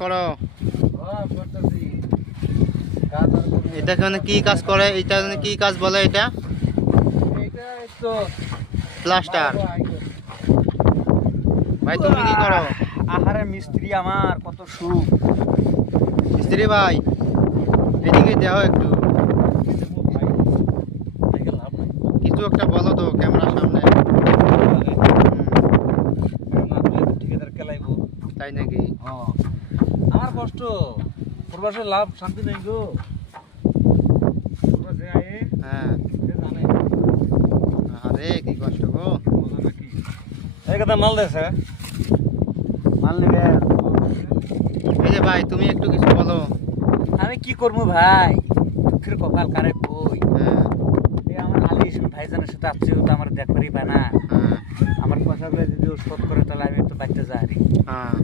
করো এটা মানে কি কাজ করে, এটা কি কাজ বলে, এটা প্লাস্টার। ভাই তুমি কি করো? আহারে মিস্ত্রি আমার কত সুখ। মিস্ত্রি ভাই এদিকে দেখো একটু, কিছু একটা বলো তো ক্যামেরার সামনে। তাই নাকি? আমার কষ্ট প্রবাসের লাভ শান্তি নেই গো। হ্যাঁ আরে কি কষ্ট গো। এই কথা মাল দেছে মাল নিবে। এই যে ভাই তুমি একটু কিছু বলো। আমি কি করবো ভাই, দুঃখের কপাল কারে কই। হ্যাঁ এই আমার আলী ভাইজানের সাথে আসছে, ও তো আমার দেখবারই পায় না। হ্যাঁ আমার পয়সাগুলো যদি ও শোধ করে তাহলে আমি একটু বাচ্চা যাই। হ্যাঁ